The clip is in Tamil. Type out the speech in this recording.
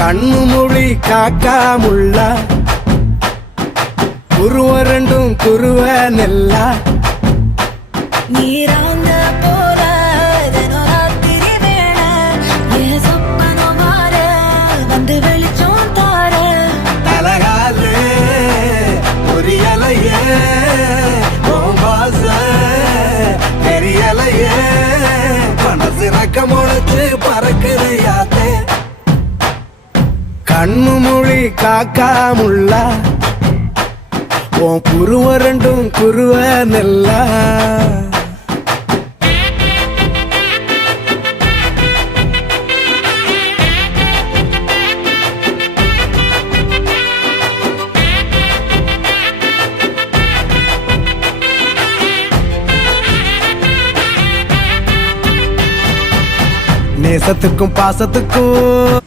கண்ணு மொழி காக்காமுள்ள குருவ ரெண்டும் குருவ நெல்லா நீராங்க போல தினராத்திரி வேண என் சொப்பனம் மாற வந்து வெளிச்சம் தார தலகாலே பொரியலையே ஓம்பாச தெரியலையே மனசு ரக்க முளைச்சு பறக்குதையாத்தே கண்ணு மொழி காக்காமுள்ள உன் குருவ ரெண்டும் குருவ நெல்லா நேசத்துக்கும் பாசத்துக்கும்